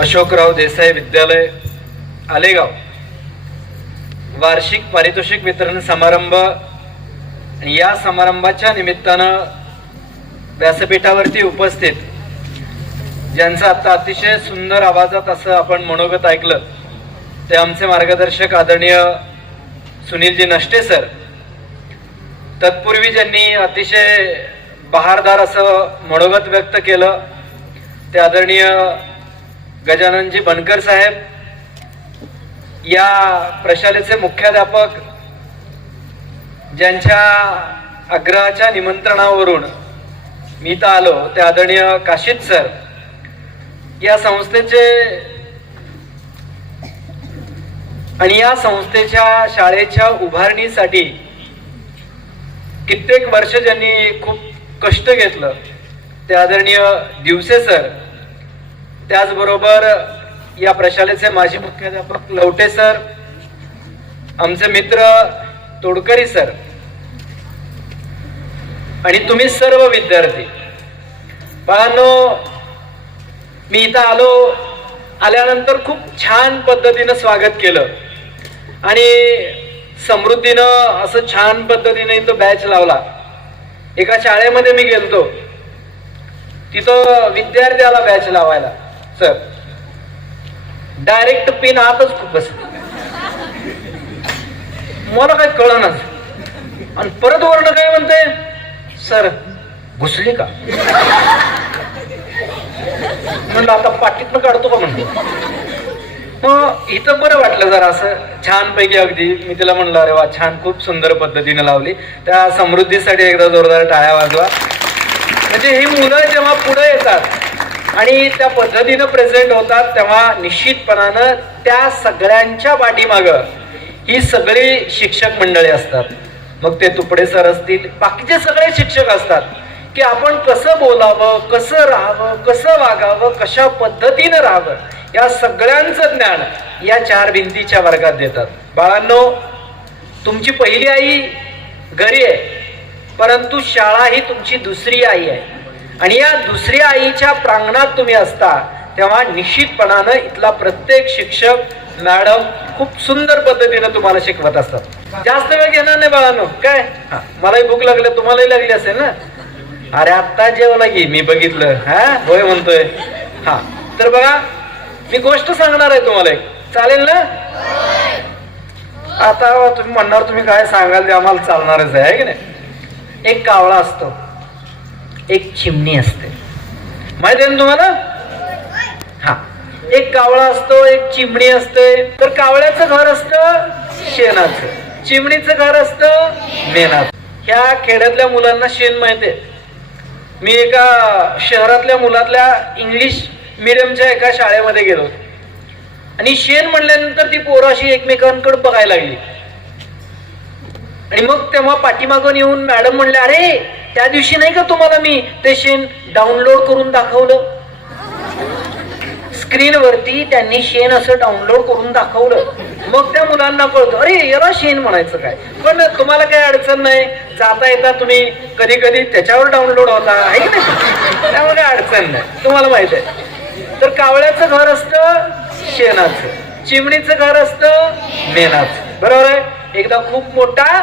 अशोकराव देसाई विद्यालय आलेगाव वार्षिक पारितोषिक वितरण समारंभ। या समारंभाच्या निमित्तानं व्यासपीठावरती उपस्थित ज्यांचा आता अतिशय सुंदर आवाजात असं आपण मनोगत ऐकलं ते आमचे मार्गदर्शक आदरणीय सुनीलजी नष्टे सर। तत्पूर्वी ज्यांनी अतिशय बहारदार असं मनोगत व्यक्त केलं ते आदरणीय गजाननजी बनकर साहेब। या प्रशालेचे मुख्याध्यापक ज्यांच्या आग्रहाच्या निमंत्रणावरून मी इथं आलो ते आदरणीय काशीद सर। या संस्थेचे आणि या संस्थेच्या शाळेच्या उभारणीसाठी कित्येक वर्ष ज्यांनी खूप कष्ट घेतलं ते आदरणीय दिवसे सर। त्याचबरोबर या प्रशालेचे माजी मुख्याध्यापक लवटे सर, आमचे मित्र तोडकरी सर आणि तुम्ही सर्व विद्यार्थी। बाळांनो, मी इथं आल्यानंतर खूप छान पद्धतीनं स्वागत केलं आणि समृद्धीनं असं छान पद्धतीने इथं बॅच लावला। एका शाळेमध्ये मी गेलतो, तिथं विद्यार्थी आला बॅच लावायला, सर डायरेक्ट पिन आतच खूप बसली, मला काय कळनाच। आणि परत वर्ण काय म्हणते, सर घुसली का? म्हणलं आता पाठीतनं काढतो का म्हणतो। मग इथं बरं वाटलं जरा असं छानपैकी। अगदी मी तिला म्हणलं अरे वा छान, खूप सुंदर पद्धतीने लावली। त्या समृद्धीसाठी एकदा जोरदार टाळ्या वाजवा। म्हणजे ही मुलं जेव्हा पुढे येतात आणि त्या पद्धतीनं प्रेझेंट होतात तेव्हा निश्चितपणानं त्या सगळ्यांच्या पाठीमागं ही सगळी शिक्षक मंडळी असतात। मग ते तुपडे सर असतील, बाकीचे सगळे शिक्षक असतात की आपण कसं बोलावं, कसं राहावं, कसं वागावं, कशा पद्धतीनं राहावं, या सगळ्यांचं ज्ञान या चार भिंतीच्या वर्गात देतात। बाळांनो, तुमची पहिली आई घरी आहे, परंतु शाळा ही तुमची दुसरी आई आहे आणि या दुसऱ्या आईच्या प्रांगणात तुम्ही असता तेव्हा निश्चितपणानं इथला प्रत्येक शिक्षक मॅडम खूप सुंदर पद्धतीनं तुम्हाला शिकवत असतात। जास्त वेळ घेणार नाही बाळांनो, काय मलाही भूक लागली, तुम्हालाही लागली असेल ना? अरे आत्ता जेवला की मी बघितलं, होय म्हणतोय। तर बघा, मी गोष्ट सांगणार आहे तुम्हाला एक, चालेल ना? आता तुम्ही म्हणणार तुम्ही काय सांगाल ते आम्हाला चालणारच आहे की नाही। एक कावळा असतो, एक चिमणी असते, माहिती आहे ना तुम्हाला? एक कावळा असतो, एक चिमणी असते। तर कावळ्याचं घर असतं शेणाचं, चिमणीचं घर असतं मेणाचं। ह्या खेड्यातल्या मुलांना शेण माहिती आहे। मी एका शहरातल्या मुलातल्या इंग्लिश मीडियमच्या एका शाळेमध्ये गेलो आणि शेण म्हणल्यानंतर ती पोरं अशी एकमेकांकडे बघायला लागली आणि मग तेव्हा पाठीमागून येऊन मॅडम म्हणले, अरे त्या दिवशी नाही का तुम्हाला मी ते शेण डाउनलोड करून दाखवलं? स्क्रीनवरती त्यांनी शेण असं डाउनलोड करून दाखवलं। मग त्या मुलांना कळतं, अरे याला शेण म्हणायचं काय। पण तुम्हाला काही अडचण नाही, जाता येता तुम्ही कधी कधी त्याच्यावर डाउनलोड होता आहे की नाही, त्यामुळे अडचण नाही, तुम्हाला माहित आहे। तर कावळ्याचं घर असतं शेणाचं, चिमणीचं घर असतं मेणाचं, बरोबर आहे। एकदा खूप मोठा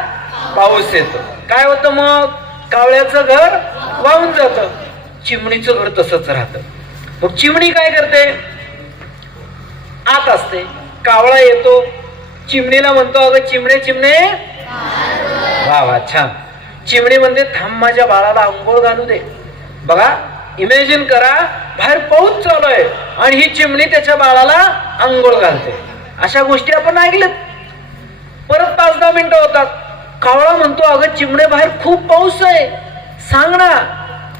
पाऊस येतो, काय होतं मग? कावळ्याचं घर वाहून जातं, चिमणीचं घर तसंच राहतं। मग चिमणी काय करते? आत असते, कावळा येतो, चिमणीला म्हणतो, अगं चिमणे चिमणे, वा वा छान। चिमणी म्हणते, थांब माझ्या बाळाला अंघोळ घालू दे। बघा, इमॅजिन करा, बाहेर पाऊस चालू आहे आणि ही चिमणी त्याच्या बाळाला अंघोळ घालते। अशा गोष्टी आपण ऐकल्यात। परत 5-10 मिनिटं होतात, कावळा म्हणतो, अगं चिमणे बाहेर खूप पाऊस आहे, सांग ना।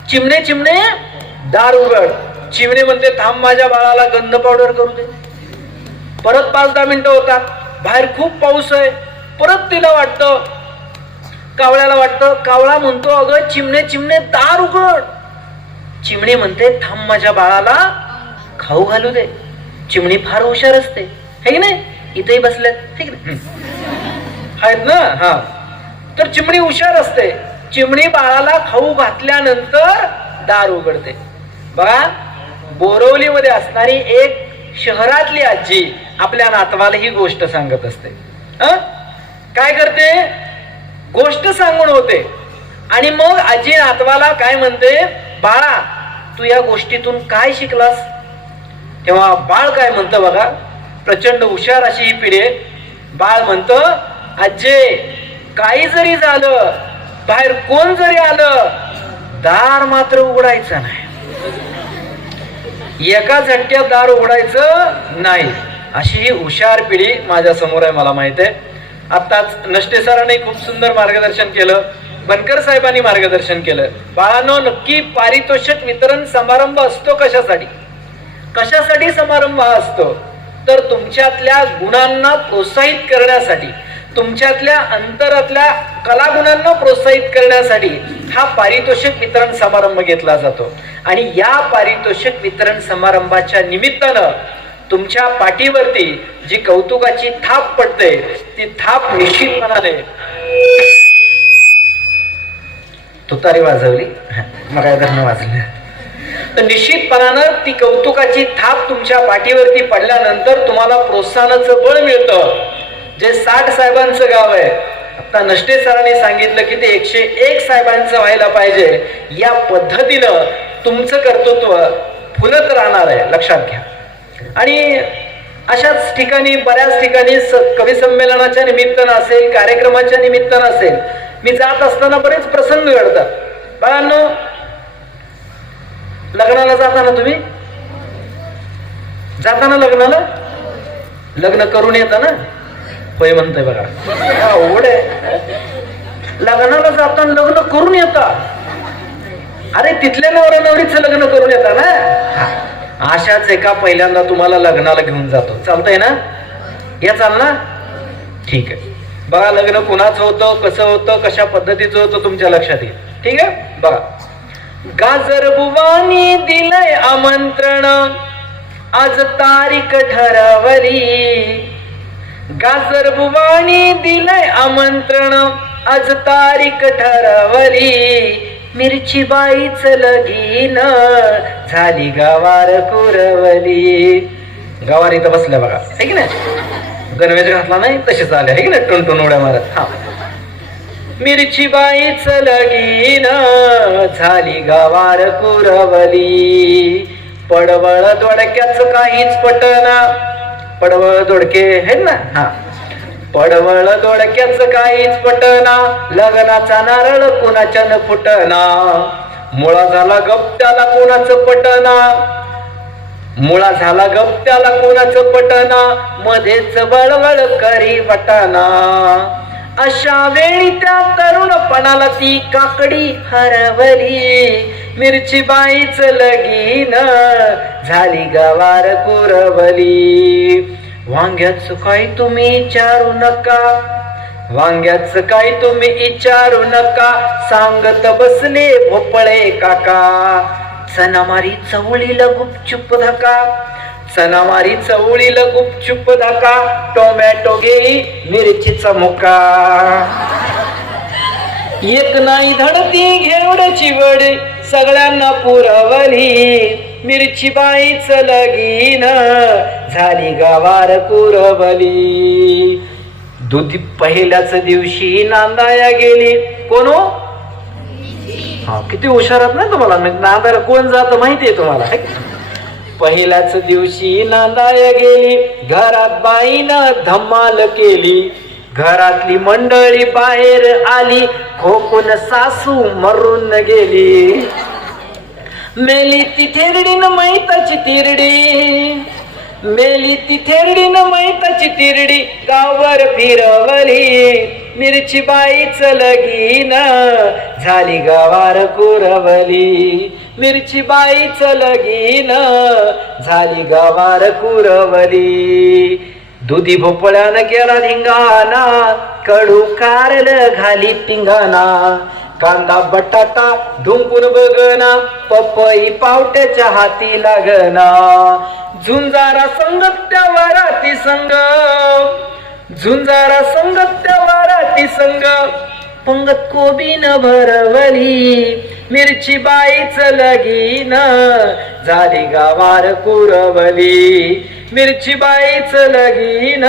चिमणे चिमणे दार उघड। चिमणी म्हणते, थांब माझ्या बाळाला गंध पावडर करू दे। परत 5-10 मिनिटं होतात, बाहेर खूप पाऊस आहे। परत तिला वाटतं, कावळ्याला वाटतं, कावळा म्हणतो, अगं चिमणे चिमणे दार उघड। चिमणी म्हणते, थांब माझ्या बाळाला खाऊ घालू दे। चिमणी फार हुशार असते, है की नाही? इथेही बसल्यात, है की नाही? आहेत ना? तर चिमणी हुशार असते। चिमणी बाळाला खाऊ घातल्यानंतर दार उघडते। बघा, बोरवलीमध्ये असणारी एक शहरातली आजी आपल्या नातवाला ही गोष्ट सांगत असते. काय करते? गोष्ट सांगून होते. आणि मग आजी नातवाला काय म्हणते, बाळा तू या गोष्टीतून काय शिकलास? तेव्हा बाळ काय म्हणतं बघा, प्रचंड हुशार अशी ही पिढी आहे. बाळ म्हणतं, आजे काही जरी झालं, बाहेर कोण जरी आलं, दार मात्र उघडायचं नाही. एका झटक्यात दार उघडायचं नाही. अशी ही हुशार पिढी माझ्या समोर आहे, मला माहित आहे. आताच नष्टे सरांनी खूप सुंदर मार्गदर्शन केलं, बनकर साहेबांनी मार्गदर्शन केलं. बाळांनो, नक्की पारितोषिक वितरण समारंभ असतो कशासाठी? कशासाठी समारंभ असतो? तर तुमच्यातल्या गुणांना प्रोत्साहित करण्यासाठी, तुमच्यातल्या अंतरातल्या कलागुणांना प्रोत्साहित करण्यासाठी हा पारितोषिक वितरण समारंभ घेतला जातो. आणि या पारितोषिक वितरण समारंभाच्या निमित्तानं तुमच्या पाठीवरती जी कौतुकाची थाप पडते, ती थाप निश्चितपणाने तुतारी वाजवली, मग काय धरणं वाजलं, तर निश्चितपणानं ती कौतुकाची थाप तुमच्या पाठीवरती पडल्यानंतर तुम्हाला प्रोत्साहनाचं बळ मिळतं. जे 60 साहेबांचं गाव आहे, आता नष्टे सरांनी सांगितलं की ते 101 साहेबांचं व्हायला पाहिजे. या पद्धतीनं तुमचं कर्तृत्व फुलत राहणार आहे, लक्षात घ्या. आणि अशाच ठिकाणी, बऱ्याच ठिकाणी कवी संमेलनाच्या निमित्तानं असेल, कार्यक्रमाच्या निमित्तानं असेल, मी जात असताना बरेच प्रसंग घडतात. बाळांनो, लग्नाला जाताना तुम्ही लग्नाला लग्न करून येतं ना? होय म्हणतोय बघा, आवड आहे. लग्नाला जाताना लग्न करून येता. अरे तिथल्या नवरा नवरीचं लग्न करून येता ना. अशाच एका पहिल्यांदा तुम्हाला लग्नाला घेऊन जातो. चालतंय ना? या चाल ना? ठीक आहे. बघा लग्न कुणाचं होतं, कसं होतं, कशा पद्धतीचं होतं तुमच्या लक्षात येईल. ठीक आहे, बघा. गाजर बुवानी दिलंय आमंत्रण, आज तारीख ठरवली. गाजर बुवानी दिलंय आमंत्रण, आज तारीख ठरवली. मिरची बाईच लगीन, झाली गवार कुरवली. गवार इथं बसल्या बघा, आहे की नाही? गणवेश घातला नाही तसेच आले, आहे की नाही? टुनटुन उड्या मारत. हा, मिरची बाईच लगीन, झाली गवार कुरवली. पडवळ दोडक्याच काहीच पटना. पडवळ दोडके आहेत ना? हा, पडवळ दोडक्याच काहीच पटना. लग्नाचा नारळ कुणाच्या न फुटना. मुळा झाला गप त्याला कोणाचं पटना. मुळा झाला गप त्याला कोणाचं पटना. मध्येच बळबळ करी वटना. अशा वेळी त्या तरुणपणाला ती काकडी हरवली. मिरची बाईच लगीन, झाली गवार कुरवली. वांग्याच काय तुम्ही विचारू नका. वांग्याच काय तुम्ही विचारू नका. सांगत बसले भोपळे काका. सणामारी चवळीला गुपचुप धका. सणामारी चवळीला गुपचुप धका. टोमॅटो घेई मिरचीचा मुका. एक नाही धडती घेवड्याची वडी, सगळ्यांना पुरवली. मिरची बाईच लगीन, झाली गवार कुरवली. दुधी पहिल्याच दिवशी नांदाया गेली. कोण हो? हा, किती हुशार आहात ना तुम्हाला. नांदायला कोण जात माहितीये तुम्हाला? पहिल्याच दिवशी नांदाया गेली. घरात बाईनं धमाल केली. घरातली मंडळी बाहेर आली. खोकून सासू मरून गेली. मेली ती थेरडी न मैताची तिरडी. मेली ती थेरडी न मैताची तिरडी. गावभर फिरवली. मिरची बाईच लगीन, झाली गवार कुरवली. मिरची बाईच लगीन, झाली गवार कुरवली. दुधी भोपळ्यानं केला धिंगाणा. कडू कारलं घाली पिंगाणा. कांदा बटाटा धुंकून बघना. पपई पावट्याच्या हाती लागना. झुंजारा संगत त्या वाराती संग. झुंजारा संगत त्या वाराती संग. पंगत कोबीन भरवली. मिरची बाईच लगीन, झाली गवार कुरवली. मिरची बाईच लगीन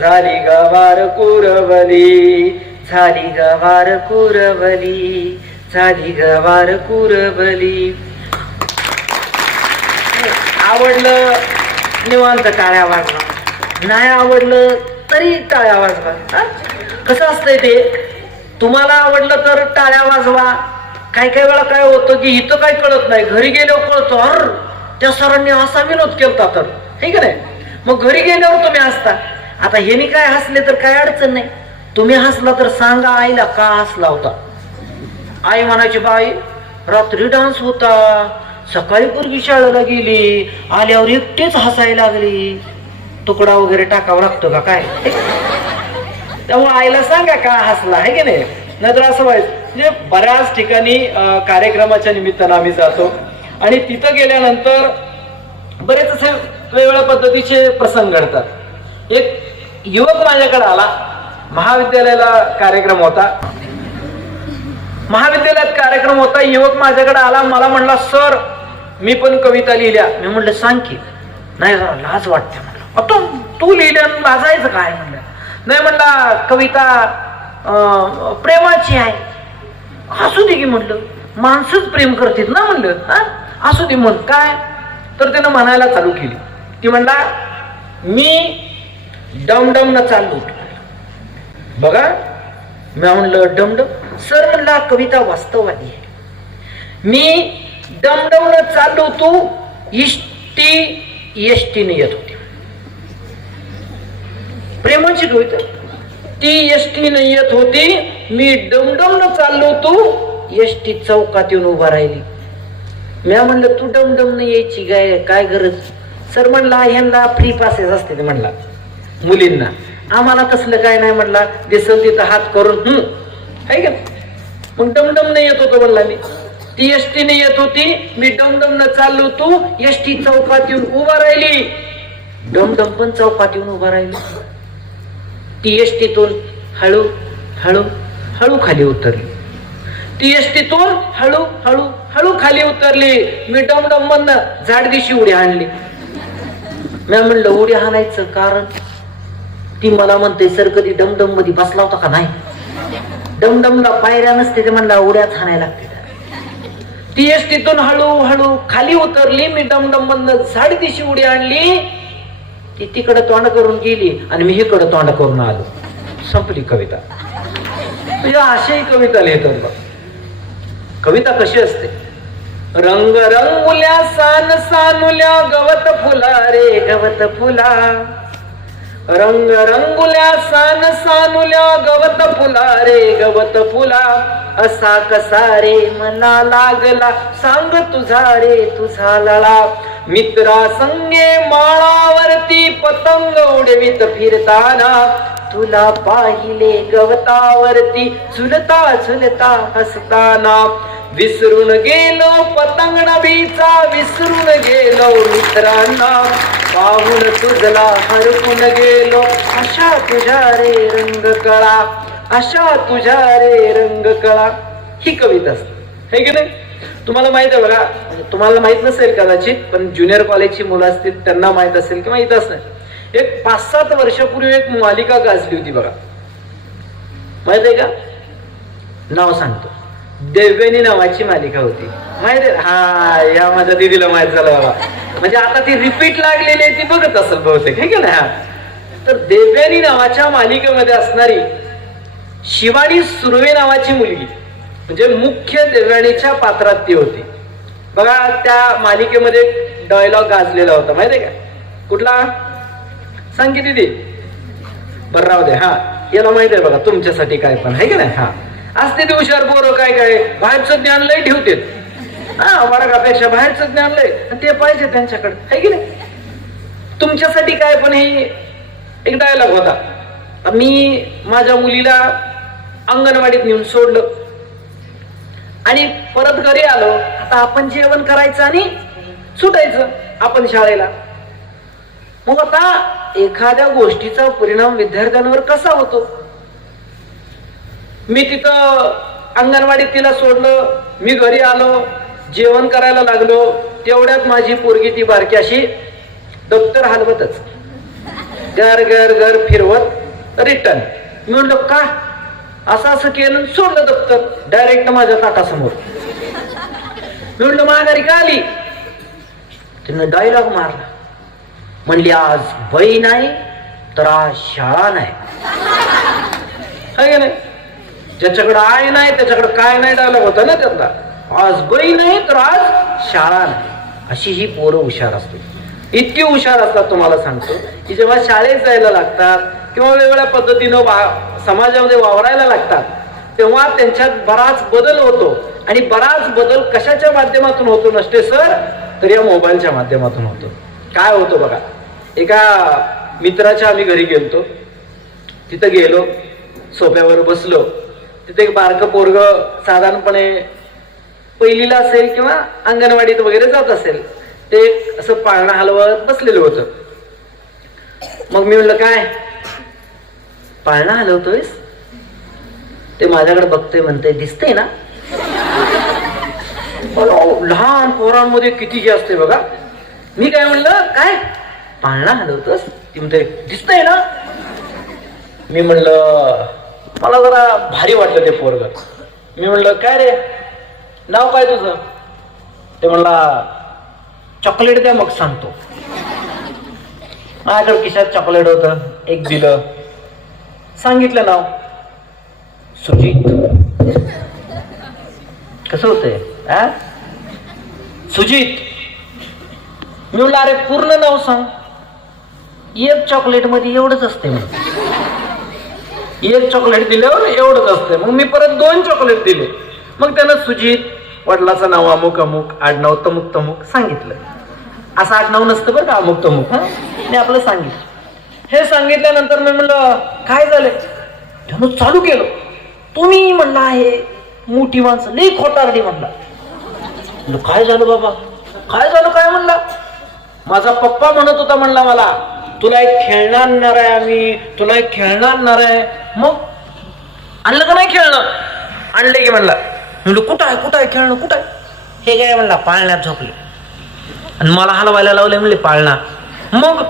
झाली गवार कुरवली, झाली गवार कुरवली, झाली गवार कुरवली. आवडलं निवांत टाळ्या वाजवा, नाही आवडलं तरी टाळ्या वाजवा. कसं असतंय ते, तुम्हाला आवडलं तर टाळ्या वाजवा. काही काही वेळा काय होतं की इथं काय कळत नाही, घरी गेल्यावर कळतो, अर त्या सरांनी असा विनोद केलता तर, ठीक आहे. मग घरी गेल्यावर तुम्ही हसता. आता हेनी काय हसले तर काय अडचण नाही, तुम्ही हसला तर सांगा आईला का हसला होता. आई म्हणायची बाई रात्री डान्स होता, सकाळी पूर्वी शाळेला गेली, आल्यावर एकटेच हसायला लागली, तुकडा वगैरे टाकावा लागतो का काय. त्यामुळे आईला सांगा का हसला, आहे की नाही. नाहीतर असं व्हायचं. म्हणजे बऱ्याच ठिकाणी कार्यक्रमाच्या निमित्तानं आम्ही जातो आणि तिथं गेल्यानंतर बरेच असे वेगवेगळ्या पद्धतीचे प्रसंग घडतात. एक युवक माझ्याकडे आला, महाविद्यालयाला कार्यक्रम होता, महाविद्यालयात कार्यक्रम होता. युवक माझ्याकडे आला, मला म्हणला सर मी पण कविता लिहिल्या. मी म्हणलं सांग की. नाही लाज वाटते म्हणलं. आता तू लिहिल्या लाजायचं काय म्हणलं. नाही म्हणला कविता प्रेमाची आहे. असू दे की म्हणलं, माणसंच प्रेम करतील ना म्हणलं. असू दे म्हण काय. तर त्यानं म्हणायला चालू केली. ती म्हणला मी डमडम न चाललो होतो. बघा मी म्हणलं डमडम. सर म्हणला कविता वास्तववादी आहे. मी डमडम न चाललो होतो, एसटीने येत होती. प्रेमाची कविता. ती एसटीने येत होती, मी डमडम न चाललो होतो, एसटी चौकात येऊन उभा राहिली. मी म्हणलं तू डमडम न यायची काय गरज. सर म्हणला ह्यांना फ्री पासेस असते ते म्हणला मुलींना, आम्हाला तसलं काय नाही म्हणला, दिसल तिथं हात करून आहे का. मग डमडम न येत होतो म्हणला मी. ती एसटीने येत होती, मी डमडम न चाललो होतो, एसटी चौकात येऊन उभा राहिली. डमडम पण चौकात येऊन उभा राहिली. ती एसटीतून हळू हळू हळू खाली उतरली. ती एसटीतून हळू हळू हळू खाली उतरली. मी डमडम मधनं झाडदिशी उडी हाणली. मी म्हणलं उडी हाणायचं कारण. ती मला म्हणते सर कधी डमडम मध्ये बसला होता का नाही. डमडमला पायऱ्या नसते ते म्हणला उड्याच हाणायला लागते. ती एसटीतून हळू हळू खाली उतरली. मी डमडम मधनं झाडदिशी उडी आणली. ती तिकडं तोंड करून गेली आणि मी इकडं तोंड करून आलो. संपली कविता. अशाही कविता लिहितात बघ. कविता कशी असते. रंग रंगुल्या सान सानुल्या गवत फुला रे गवत फुला. रंग रंगुल्या सान सानुल्या गवत फुला रे गवत फुला. असा कसा रे मला लागला सांग तुझा रे तुझा लळा. मित्रा संगे माळावरती पतंग उडवीत फिरताना. तुला पाहिले गवतावरती झुलता झुलता हसताना. विसरून गेलो पतंग नभीचा विसरून गेलो मित्रांना. पाहून तुझला हरपून गेलो अशा तुझ्या रे रंग कळा. अशा तुझ्या रे रंग कळा. ही कविता असते हे की नाही. तुम्हाला माहित आहे बघा, तुम्हाला माहित नसेल कदाचित, पण ज्युनियर कॉलेजची मुलं असतील त्यांना माहित असेल किंवा माहित असेल. एक 5-7 वर्षापूर्वी एक मालिका गाजली होती बघा. माहित आहे का. नाव सांगतो. देवयानी नावाची मालिका होती. माहित आहे. हा या माझ्या दीदीला माहित झालं बाबा. म्हणजे आता ती रिपीट लागलेली आहे, ती बघत असेल बहुतेक हे की नाही. हा तर देवयानी नावाच्या मालिकेमध्ये असणारी शिवानी सुर्वे नावाची मुलगी म्हणजे मुख्य देवयानीच्या पात्रात ती होती बघा. त्या मालिकेमध्ये डायलॉग गाजलेला होता माहिती आहे का. कुठला सांग की दीदी. बरं राहू दे. हा याला माहित आहे बघा तुमच्यासाठी काय पण आहे की नाही. हा असते ते हुशार पोरं काय काय बाहेरचं ज्ञान लय ठेवते. हा वर्गापेक्षा बाहेरचं ज्ञान लय ते पाहिजे त्यांच्याकडे आहे की नाही. तुमच्यासाठी काय पण हे एक डायलॉग होता. मी माझ्या मुलीला अंगणवाडीत नेऊन सोडलं आणि परत घरी आलो. आता आपण जेवण करायचं आणि सुटायचं आपण शाळेला. मग आता एखाद्या गोष्टीचा परिणाम विद्यार्थ्यांवर कसा होतो. मी तिथं अंगणवाडीत तिला सोडलं, मी घरी आलो, जेवण करायला लागलो, तेवढ्यात माझी पोरगी ती बारकी अशी दप्तर हलवतच घर घर घर फिरवत रिटर्न. मी म्हणलो का असं केलं, सोडलं दप्तर डायरेक्ट माझ्या ताटासमोर. मी म्हणलं माघारी का आली? तिनं डायलॉग मारला, म्हणली आज बाई नाही तर आज शाळा नाही. नाही ज्याच्याकडे आहे नाही त्याच्याकडे काय नाही डायलॉग होता ना त्यातला. आज बाई नाही तर आज शाळा नाही. अशी ही पोरं हुशार असते. इतकी हुशार असतात तुम्हाला सांगतो की जेव्हा शाळेत जायला लागतात किंवा वेगवेगळ्या पद्धतीनं समाजामध्ये वावरायला लागतात तेव्हा त्यांच्यात बराच बदल होतो. आणि बराच बदल कशाच्या माध्यमातून होतो नसते सर, तर या मोबाईलच्या माध्यमातून होतो. काय होतो बघा, एका मित्राच्या आम्ही घरी गेलतो. तिथं गेलो, सोफ्यावर बसलो. तिथे एक बारकं पोरग साधारणपणे पहिलीला असेल किंवा अंगणवाडीत वगैरे जात असेल, ते असं पाळणा हलवत बसलेलं होतं. मग मी म्हणलं काय पाळणा हलवतोयस? ते माझ्याकडे बघतोय, म्हणतोय दिसतंय ना. लहान पोरांमध्ये किती जे असते बघा. मी काय म्हणलं काय पाळणा हलवतोस? ती म्हणते दिसतंय ना. मी म्हणलं मला जरा भारी वाटलं ते पोरग. मी म्हणलं काय रे नाव काय तुझं? ते म्हणला चॉकलेट द्या मग सांगतो. माझ्याकडे खिशात चॉकलेट होतं, एक दिलं. सांगितलं नाव सुजित. कसं होतंय सुजित? मी म्हणलं अरे पूर्ण नाव सांग. एक चॉकलेट मध्ये एवढंच असते. मग एक चॉकलेट दिल्यावर एवढंच असते. मग मी परत 2 चॉकलेट दिले. मग त्यानं सुजित, वडिलाचं नाव अमुक अमुक, आडनाव तमुक तमुक सांगितलं. असं आडनाव नसतं बरं का अमुक तमुक. मी आपलं सांगितलं. हे सांगितल्यानंतर मी म्हणलं काय झालं? त्यानं चालू केलं, तुम्ही म्हणला आहे मोठी माणसं लई खोटारडी म्हणला. काय झालं बाबा? काय झालं काय म्हणला? माझा पप्पा म्हणत होता म्हणला मला तुला एक खेळणं आणणार आहे आम्ही, तुला एक खेळणं आणणार आहे. मग आणलं का नाही खेळणं? आणले की म्हणला. म्हणलं कुठं आहे कुठं आहे खेळणं कुठं आहे? हे काय म्हणला पाळण्यात झोपले आणि मला हलवायला लावले म्हणले पाळणा. मग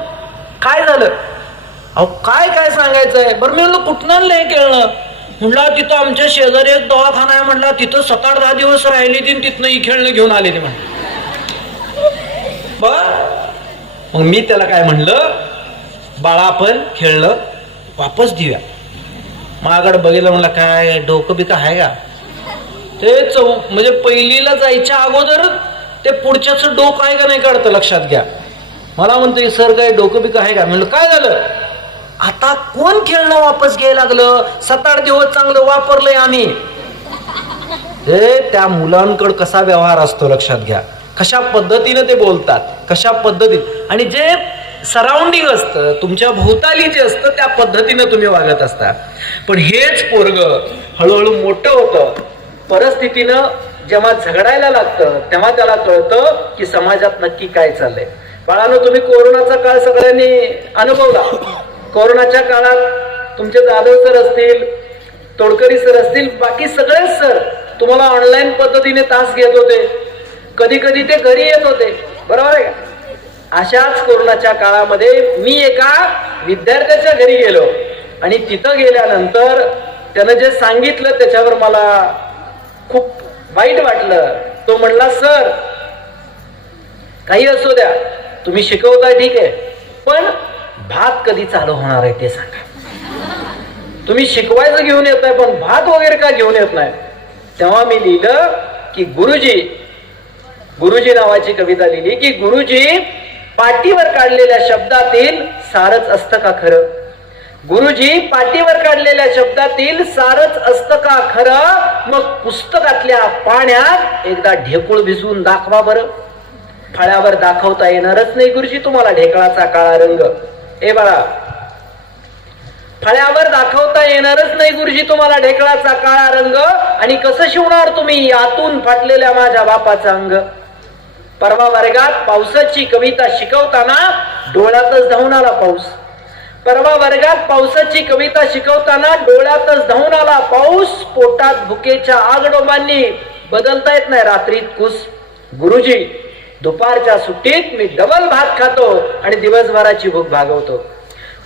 काय झालं? अहो काय काय सांगायचंय? बरं मी म्हणलं कुठं आणलं हे खेळणं? म्हणला तिथं आमच्या शेजारी एक दवाखाना आहे म्हणला, तिथं 7-8-10 दिवस राहिले तिथनं ही खेळणं घेऊन आले ते म्हणलं. मग मी त्याला काय म्हणलं, बाळा आपण खेळलं वापस देऊया. माझ्याकडे बघितलं म्हणलं काय डोकं बिका आहे का? ते म्हणजे पहिलीला जायच्या अगोदर ते पुढच्याच डोकं आहे का नाही काढतं लक्षात घ्या. मला म्हणतो सर काय डोकं बिका आहे का? म्हणलं काय झालं? आता कोण खेळणं वापस घ्यायला लागलं? 7-8 दिवस चांगलं वापरलंय आम्ही. त्या मुलांकडे कसा व्यवहार असतो लक्षात घ्या. कशा पद्धतीने ते बोलतात, कशा पद्धतीने, आणि जे सराउंडिंग असतं तुमच्या भोवताली जे असतं त्या पद्धतीने तुम्ही वागत असता. पण हेच पोरग हळूहळू मोठं होतं. परिस्थितीनं जेव्हा झगडायला लागतं तेव्हा त्याला कळतं की समाजात नक्की काय चाललंय. बाळांनो तुम्ही कोरोनाचा काळ सगळ्यांनी अनुभवला. कोरोनाच्या काळात तुमचे जाधव सर असतील, तोडकरी सर असतील, बाकी सगळेच सर तुम्हाला ऑनलाईन पद्धतीने तास घेत होते. कधी कधी ते घरी येत होते, बरोबर आहे का? अशाच कोरोनाच्या काळामध्ये मी एका विद्यार्थ्याच्या घरी गेलो आणि तिथं गेल्यानंतर त्यानं जे सांगितलं त्याच्यावर मला खूप वाईट वाटलं. तो म्हणला सर काही असू द्या तुम्ही शिकवताय ठीक आहे, पण भात कधी चालू होणार आहे ते सांगा. तुम्ही शिकवायचं घेऊन येत आहे पण भात वगैरे का घेऊन येत नाही? तेव्हा मी लिहिलं की गुरुजी नावाची कविता लिहिली की गुरुजी पाटीवर काढलेल्या शब्दातील सारच असतं का खरं? गुरुजी पाटीवर काढलेल्या शब्दातील सारच असतं का खरं? मग पुस्तकातल्या पाण्यात एकदा ढेकूळ भिजवून दाखवा बरं. फळ्यावर दाखवता येणारच नाही गुरुजी तुम्हाला ढेकळाचा काळा रंग. ए बाळा फळ्यावर दाखवता येणारच नाही गुरुजी तुम्हाला ढेकळाचा काळा रंग. आणि कसं शिवणार तुम्ही आतून फाटलेल्या माझ्या बापाचा अंग? परवा वर्गात पावसाची कविता शिकवताना डोळ्यातच धावून आला पाऊस. परवा वर्गात पावसाची कविता शिकवताना डोळ्यातच धावून आला पाऊस. पोटात भुकेच्या आगडोबांनी बदलता येत नाही रात्रीत कुस. गुरुजी दुपारच्या सुट्टीत मी डबल भात खातो आणि दिवसभराची भूक भागवतो.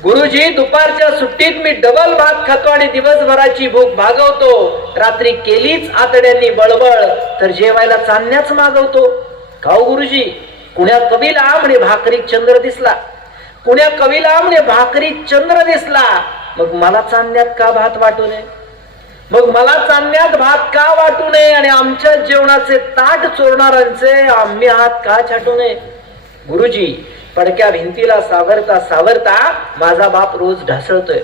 गुरुजी, दुपारच्या सुट्टीत मी डबल भात खातो आणि दिवसभराची भूक भागवतो. रात्री केलीच आतड्यांनी बळबळ तर जेवायला चांदण्याच मागवतो. का गुरुजी? कुण्या कवीला म्हणे भाकरी चंद्र दिसला, कुण्या कवीला म्हणे भाकरी चंद्र दिसला, मग मला चांदण्यात का भात वाटू नये, मग मला चांदण्यात भात का वाटू नये आणि आमच्या जेवणाचे ताट चोरणाऱ्यांचे आम्ही हात का छाटू नये. गुरुजी, पडक्या भिंतीला सावरता सावरता माझा बाप रोज ढासळतोय,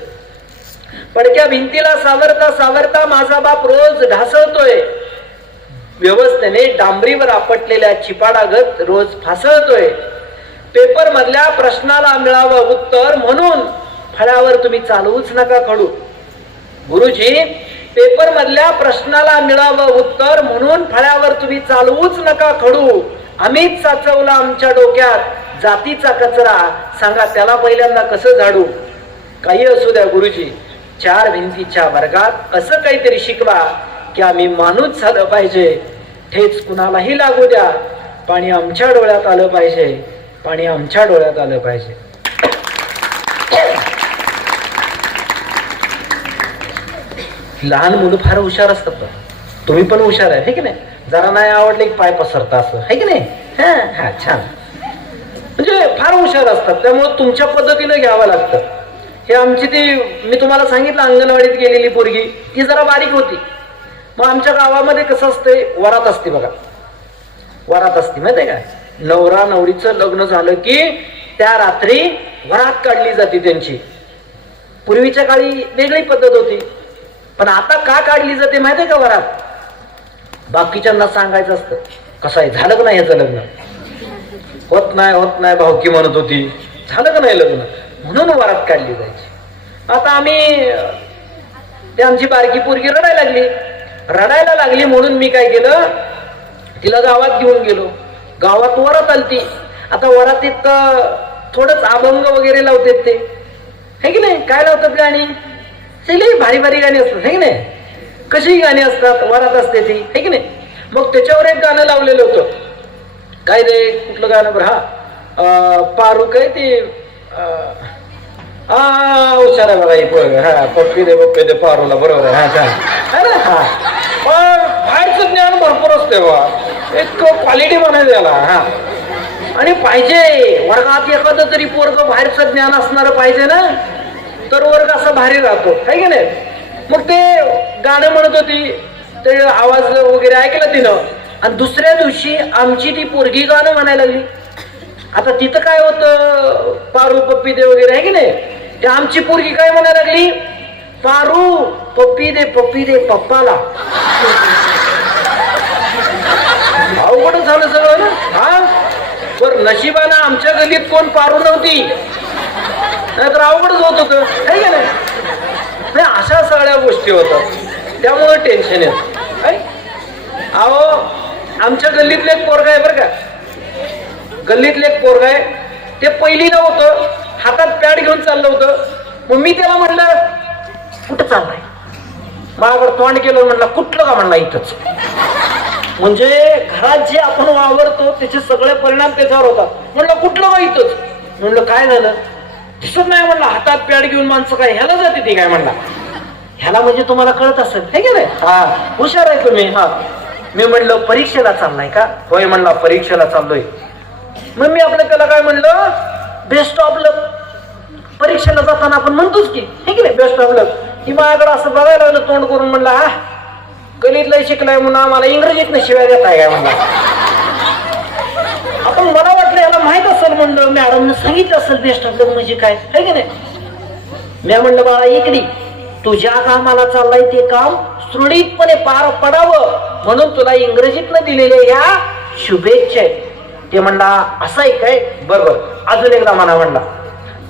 पडक्या भिंतीला सावरता सावरता माझा बाप रोज ढासळतोय. व्यवस्थेने डांबरीवर आपटलेल्या चिपाडागत रोज फासळतोय. पेपर मधल्या प्रश्नाला मिळावं उत्तर म्हणून फळ्यावर तुम्ही चालवूच नका खडू. गुरुजी, पेपर मधल्या प्रश्नाला मिळावं उत्तर म्हणून फळ्यावर तुम्ही चालवूच नका खडू. आम्हीच साचवला आमच्या डोक्यात जातीचा कचरा, सांगा त्याला पहिल्यांदा कसं झाडू. काही असू द्या गुरुजी, चार भिंतीच्या वर्गात असं काहीतरी शिकवा की आम्ही माणूस झालं पाहिजे. ठेच कुणालाही लागू द्या, पाणी आमच्या डोळ्यात आलं पाहिजे, पाणी आमच्या डोळ्यात आलं पाहिजे. लहान मुलं फार हुशार असतात, तुम्ही पण हुशार आहे की नाही. जरा नाही आवडले की पाय पसरता असं आहे की नाही. हा छान, म्हणजे फार हुशार असतात, त्यामुळे तुमच्या पद्धतीनं घ्यावं लागतं. हे आमची ती मी तुम्हाला सांगितलं अंगणवाडीत गेलेली पोरगी, ती जरा बारीक होती. मग आमच्या गावामध्ये कसं असतंय, वरात असते बघा, वरात असते माहिती आहे का. नवरा नवरीचं लग्न झालं की त्या रात्री वरात काढली जाते त्यांची. पूर्वीच्या काळी वेगळी पद्धत होती, पण आता का काढली जाते माहिती आहे का वरात. बाकीच्यांना सांगायचं असतं कसं आहे, झालं का नाही ह्याचं लग्न, होत नाही होत नाही भावकी म्हणत होती, झालं का नाही लग्न, म्हणून वरात काढली जायची. आता आम्ही ते आमची बारकी पोरगी रडायला लागली म्हणून मी काय केलं, तिला गावात घेऊन गेलो. गावात वरात आलती. आता वरातीत थोडंच अभंग वगैरे लावतात ते, है की नाही. काय लावतात गाणी, सगळी भारी भारी गाणी असतात है की नाही. कशी गाणी असतात, वरात असते ती है की नाही. मग त्याच्यावर एक गाणं लावलेलं होतं, काय रे कुठलं गाणं बरं, हा पारू काय ते हुशार आहे बघा ही पोरग, हा पप्पी दे पारूला, बरोबर आहे. हा छान आहे ना. हा पण बाहेरचं ज्ञान भरपूर असते बा, एक क्वालिटी म्हणायचं याला. हा आणि पाहिजे वर्गात एखादं तरी पोरग बाहेरचं ज्ञान असणार पाहिजे ना, तर वर्ग असा भारी राहतो है की नाही. मग ते गाणं म्हणत होती, ते आवाज वगैरे ऐकला तिनं, आणि दुसऱ्या दिवशी आमची ती पोरगी गाणं म्हणायला लागली. आता तिथं काय होतं, पारू पप्पी दे वगैरे आहे की नाही, ते आमची पोरगी काय म्हणायला लागली, पारू पप्पी दे पप्पाला. अवघड झालं सगळं ना. हा पर नशिबानं आमच्या गल्लीत कोण पारू नव्हती, नाहीतर अवघडच होत होतं है की नाही. अशा सगळ्या गोष्टी होतात, त्यामुळे टेन्शन येत. अहो आमच्या गल्लीतले एक पोरगा आहे बरं का, गल्लीतले एक पोरगा आहे, ते पहिलीला होतं, हातात पॅड घेऊन चाललं होतं. मग मी त्याला म्हणलं कुठं चाललाय, माझ्याकडे तोंड केलं, म्हणलं कुठलं का, म्हणला इथंच. म्हणजे घरात जे आपण वावरतो त्याचे सगळे परिणाम त्याच्यावर होतात. म्हणलं कुठलं का इथंच, म्हणलं काय झालं, दिसत नाही, म्हणलं हातात पॅड घेऊन माणसं काय ह्याला जाते ती काय, म्हणला ह्याला म्हणजे तुम्हाला कळत असेल हे की नाही. हा हुशार आहे तुम्ही. हा मी म्हणलं परीक्षेला चाललाय का, होय म्हणला परीक्षेला चाललोय. मग मी आपलं त्याला काय म्हणलं, बेस्ट ऑफ लक. परीक्षेला जाताना आपण म्हणतोच की हे की नाही, बेस्ट ऑफ लक. की माझ्याकडे असं बघायला लागलं तोंड करून, म्हणलं हा गणितला शिकलाय म्हणून आम्हाला इंग्रजीत शिवाय देताय काय, म्हणला. आपण मला वाटलं याला माहित असेल, म्हणलं मॅडमने सांगितलं असेल बेस्ट ऑफ लक म्हणजे काय है की नाही. मी म्हणलं बाळा इकडी, तुझ्या कामाला चाललाय ते काम सुरळीतपणे पार पडावं म्हणून तुला इंग्रजीतनं दिलेल्या या शुभेच्छा आहेत. ते म्हणला असं आहे काय, बरोबर अजून एकदा म्हणा म्हणला.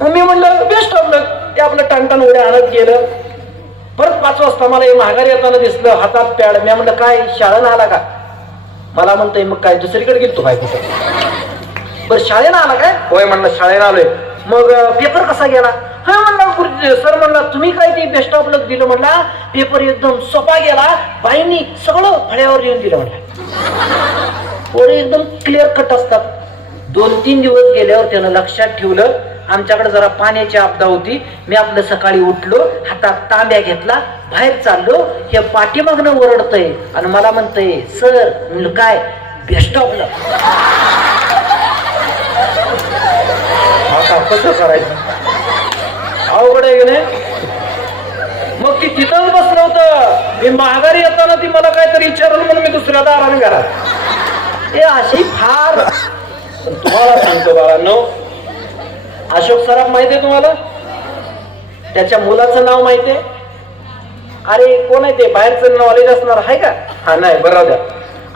मग मी म्हणलं बेस्ट ऑफ लक. ते आपलं टाणटाण उड्या आणत गेलं. परत 5 वाजता मला हे माघारी येताना दिसलं, हातात पॅड. मी म्हणलं काय शाळेनं आला का, मला म्हणतोय मग काय दुसरीकडे गेलतो काय कुठं. बरं शाळेनं आला काय, होय म्हणलं शाळेनं आलोय. मग पेपर कसा गेला, हा म्हणला सर म्हणला तुम्ही काय ते बेस्ट ऑफ लक दिलं, म्हणला पेपर एकदम सोपा गेला, बाईंनी सगळं फळ्यावर लिहून दिलं म्हणला. पोरं एकदम क्लिअर कट असतात. 2-3 दिवस गेल्यावर त्यानं लक्षात ठेवलं, आमच्याकडे जरा पाण्याची आपदा होती. मी आपलं सकाळी उठलो, हातात तांब्या घेतला, बाहेर चाललो, हे पाठीमागनं ओरडतंय आणि मला म्हणतंय सर. म्हणलं काय? बेस्ट ऑफला. आता कसं करायचं? अवघड आहे की नाही? मग ती तिथंच बसलं होतं. मी माघारी येताना ती मला काहीतरी विचारलं म्हणून मी दुसऱ्या दाराने घरात. हे अशी फार. तुम्हाला सांगतो बाळांनो, अशोक सराफ माहितीये तुम्हाला? त्याच्या मुलाचं नाव माहितीये? अरे कोण आहे ते? बाहेरचं नॉलेज असणार आहे का? हा नाही, बरोबर.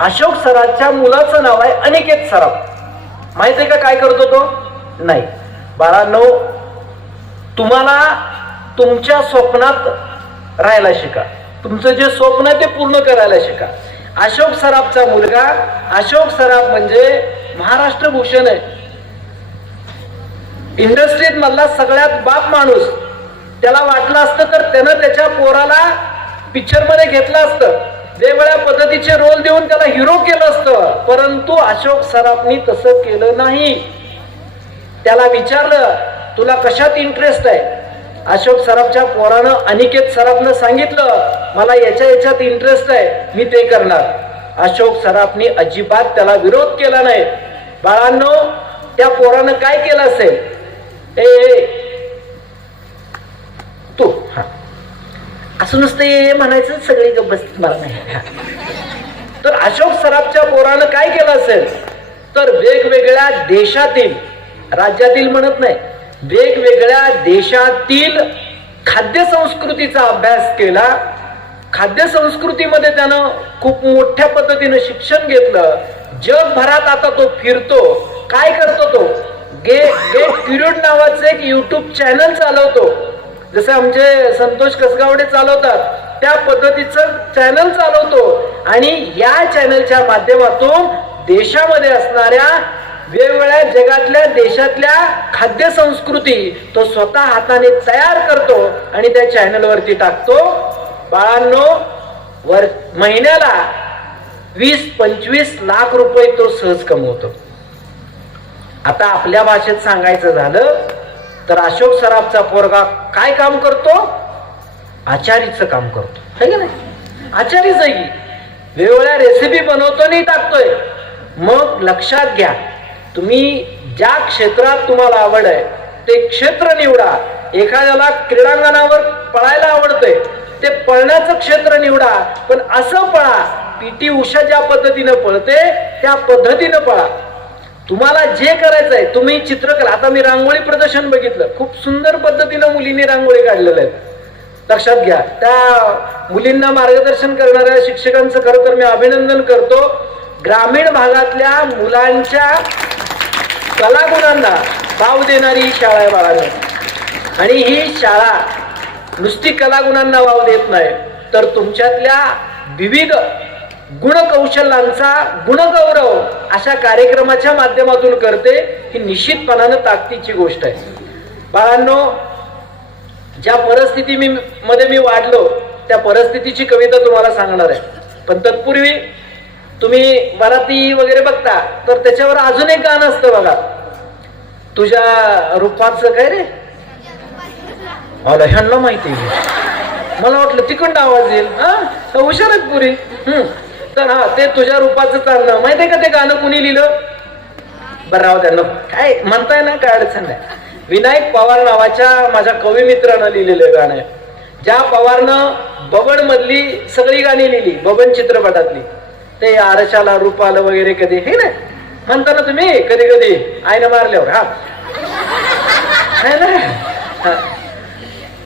अशोक सराफच्या मुलाचं नाव आहे अनिकेत सराफ. माहितीये का काय करतो तो? नाही. बाळांनो, तुम्हाला तुमच्या स्वप्नात राहायला शिका. तुमचं जे स्वप्न आहे ते पूर्ण करायला शिका. अशोक सराफचा मुलगा, अशोक सराफ म्हणजे महाराष्ट्र भूषण आहे. इंडस्ट्रीत मधला सगळ्यात बाप माणूस. त्याला वाटलं असतं तर त्यानं त्याच्या पोराला पिक्चर मध्ये घेतलं असतं, वेगवेगळ्या पद्धतीचे रोल देऊन त्याला हिरो केलं असतं. परंतु अशोक सराफनी तसं केलं नाही. त्याला विचारलं तुला कशात इंटरेस्ट आहे? अशोक सराफच्या पोरानं अनिकेत सराफनं सांगितलं मला याच्यात इंटरेस्ट आहे, मी ते करणार. अशोक सराफनी अजिबात त्याला विरोध केला नाही. बाळांनो, त्या पोरानं काय केलं असेल? तू हा असं नुसते म्हणायचं सगळी गप्प मला नाही. तर अशोक सराफच्या पोरानं काय केलं असेल तर वेगवेगळ्या देशातील, राज्यातील म्हणत नाही, वेगवेगळ्या देशातील खाद्य संस्कृतीचा अभ्यास केला. खाद्य संस्कृतीमध्ये त्यानं खूप मोठ्या पद्धतीनं शिक्षण घेतलं. जगभरात आता तो फिरतो. काय करतो तो? गेट क्युरेट नावाचं एक युट्यूब चॅनल चालवतो. जसे आमचे संतोष कसगावडे चालवतात त्या पद्धतीचं चॅनल चालवतो. आणि या चॅनलच्या माध्यमातून देशामध्ये असणाऱ्या वेगवेगळ्या जगातल्या देशातल्या खाद्य संस्कृती तो स्वतः हाताने तयार करतो आणि त्या चॅनल वरती टाकतो. बाळांनो, महिन्याला 20-25 लाख रुपये तो सहज कमवतो. आता आपल्या भाषेत सांगायचं झालं तर अशोक सराफचा पोरगा काय काम करतो? आचारीचं काम करतो, है की नाही? आचारीच आहे की वेगवेगळ्या रेसिपी बनवतो आणि टाकतोय. मग लक्षात घ्या, तुम्ही ज्या क्षेत्रात तुम्हाला आवड आहे ते क्षेत्र निवडा. एखाद्याला क्रीडांगणावर पळायला आवडतंय, ते पळण्याचं क्षेत्र निवडा. पण असं पळा, पीटी उषा ज्या पद्धतीनं पळते त्या पद्धतीनं पळा. तुम्हाला जे करायचंय, तुम्ही चित्रकला, आता मी रांगोळी प्रदर्शन बघितलं, खूप सुंदर पद्धतीनं मुलींनी रांगोळी काढलेल्या आहेत. लक्षात घ्या, त्या मुलींना मार्गदर्शन करणाऱ्या शिक्षकांचं खरं तर मी अभिनंदन करतो. ग्रामीण भागातल्या मुलांच्या कलागुणांना वाव देणारी ही शाळा आहे बाळांनो. आणि ही शाळा नुसती कलागुणांना वाव देत नाही, तर तुमच्यातल्या विविध गुणकौशल्यांचा गुणगौरव अशा कार्यक्रमाच्या माध्यमातून करते. ही निश्चितपणानं ताकदीची गोष्ट आहे. बाळांनो, ज्या परिस्थिती मध्ये मी वाढलो त्या परिस्थितीची कविता तुम्हाला सांगणार आहे. पण तत्पूर्वी तुम्ही मराठी वगैरे बघता तर त्याच्यावर अजून एक गाणं असतं बघा, तुझ्या रूपाचं काय रे? मला ह्यांना माहिती आहे, मला वाटलं तिकडं आवाज येईल. हा, हुशार आहेत पुरी. तर हा, ते तुझ्या रूपाचं चालणं माहितीये का? ते गाणं कुणी लिहिलं? बरं राव, त्यांना काय म्हणताय ना, काय अडचण नाही. विनायक पवार नावाच्या माझ्या कवी मित्रानं लिहिलेलं गाणं आहे. ज्या पवारनं बबन मधली सगळी गाणी लिहिली, बबन चित्रपटातली, ते आरशाला रूपाला वगैरे कधी, हे ना म्हणता ना तुम्ही कधी कधी आईनं मारल्यावर. हा, है ना?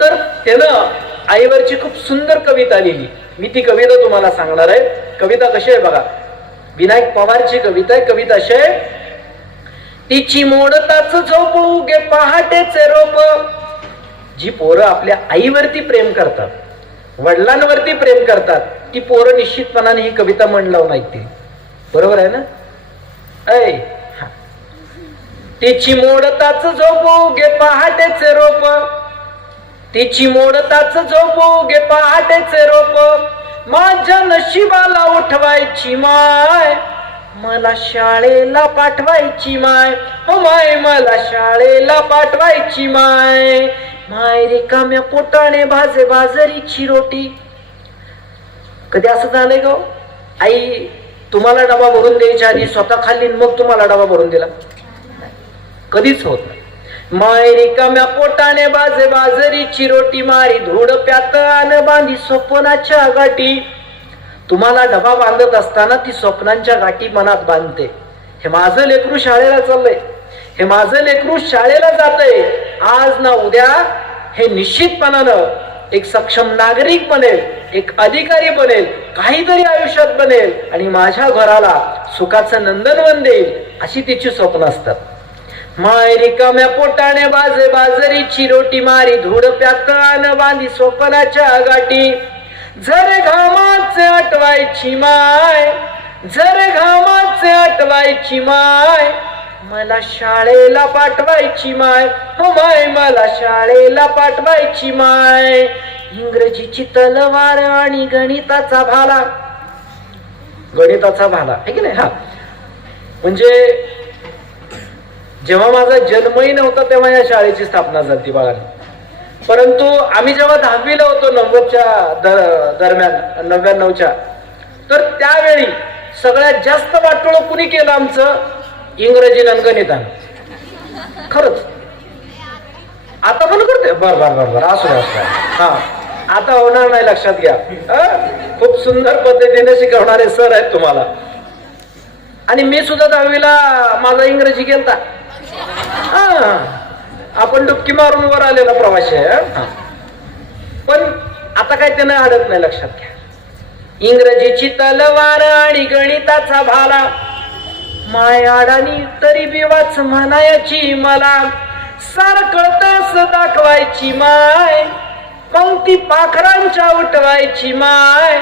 तर त्यानं आईवरची खूप सुंदर कविता लिहिली. मी ती कविता तुम्हाला सांगणार आहे. कविता कशी आहे बघा, विनायक पवारची कविता आहे. कविता अशी आहे, तिची मोडताच झोपू गे पहाटेचे रोप. जी पोरं आपल्या आईवरती प्रेम करतात, वडिलांवरती प्रेम करतात, ती पोरं निश्चितपणाने ही कविता म्हण लावून ऐकते. बरोबर आहे ना? ऐ, तिची मोडताच झोपू गे पहाटेचे रोप, तिची मोडताच झोपू गे पहाटेचे रोप, माझ्या नशिबाला उठवायची माय, मला शाळेला पाठवायची माय, हो माय मला शाळेला पाठवायची माय. माय रिकाम्या पोटाने भाजे बाजरीची रोटी. कधी असं झालंय का आई तुम्हाला डबा भरून द्यायच्या आधी स्वतः खाल्ली मग तुम्हाला डबा भरून दिला? कधीच होत नाही. माय रिकाम्या पोटाने भाजे बाजरीची रोटी, मारी धूड प्यात आन बांधी स्वप्नाच्या गाठी. तुम्हाला डबा बांधत असताना ती स्वप्नांच्या गाठी मनात बांधते. हे माझं लेकरू शाळेला चाललंय, हे माझं लेकरू शाळेला जातंय. आज ना उद्या हे निश्चितपणानं एक सक्षम नागरिक बनेल, एक अधिकारी बनेल, काहीतरी आयुष्यात बनेल आणि माझ्या घराला सुखाचं नंदनवन देईल, अशी तिची स्वप्न असतात. माय रिकाम्या पोटाने बाजे बाजरीची रोटी, मारी धूड प्यात आन बांधी स्वप्नाच्या गाठी. जर घामाचे आठवायची माय, जर घामाचे आठवायची माय, मला शाळेला पाठवायची माय, हो माय मला शाळेला पाठवायची माय. इंग्रजीची तलवार आणि गणिताचा भाला. गणिताचा भाला आहे की नाही? हा म्हणजे जेव्हा माझा जन्मही नव्हता तेव्हा या शाळेची स्थापना झाली बाळांनी. परंतु आम्ही जेव्हा 10वीला होतो 90च्या दरम्यान 99च्या, तर त्यावेळी सगळ्यात जास्त वाटोळ कुणी केलं आमचं? इंग्रजी आणि गणितानं. खरंच आता पण करते. बर असू द्या. हा आता होणार नाही, लक्षात घ्या. खूप सुंदर पद्धतीने शिकवणारे सर आहेत तुम्हाला. आणि मी सुद्धा 10वीला माझा इंग्रजी केलता. आपण डुबकी मारून वर आलेला प्रवासी आहे. पण आता काय त्यानं अडत नाही, लक्षात घ्या. इंग्रजीची तलवार आणि गणिताचा भाला, माय अडाणी तरी बिवाच म्हणायची मला. सारखं तास दाखवायची माय, पंक्ती पाखरांच्या उठवायची माय,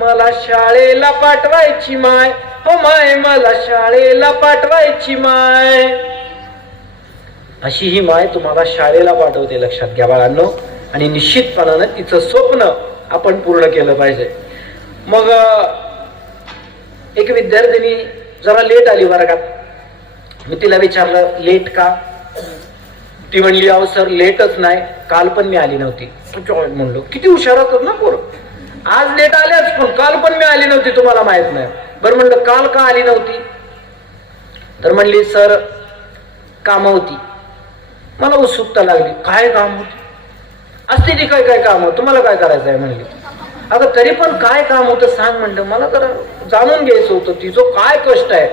मला शाळेला पाठवायची माय, हो माय मला शाळेला पाठवायची माय. अशी ही माय तुम्हाला शाळेला पाठवते, लक्षात घ्या बाळांनो. आणि निश्चितपणानं तिचं स्वप्न आपण पूर्ण केलं पाहिजे. मग एक विद्यार्थिनी जरा लेट आली वर्गात. मी तिला विचारलं लेट का? ती म्हणली अहो सर लेटच नाही, काल पण मी आली नव्हती. म्हणलो किती हुशार होत ना पोर, आज लेट आल्याच पण काल पण मी आली नव्हती, तुम्हाला माहित नाही. बरं म्हणलं काल का आली नव्हती? तर म्हणली सर काम होती. मला उत्सुकता लागली, काय काम होती? असते ती काय काय काम होतं, तुम्हाला काय करायचं आहे म्हणली. अगं तरी पण काय काम होतं सांग म्हणलं, मला जरा जाणून घ्यायचं होतं तिचं काय कष्ट आहे.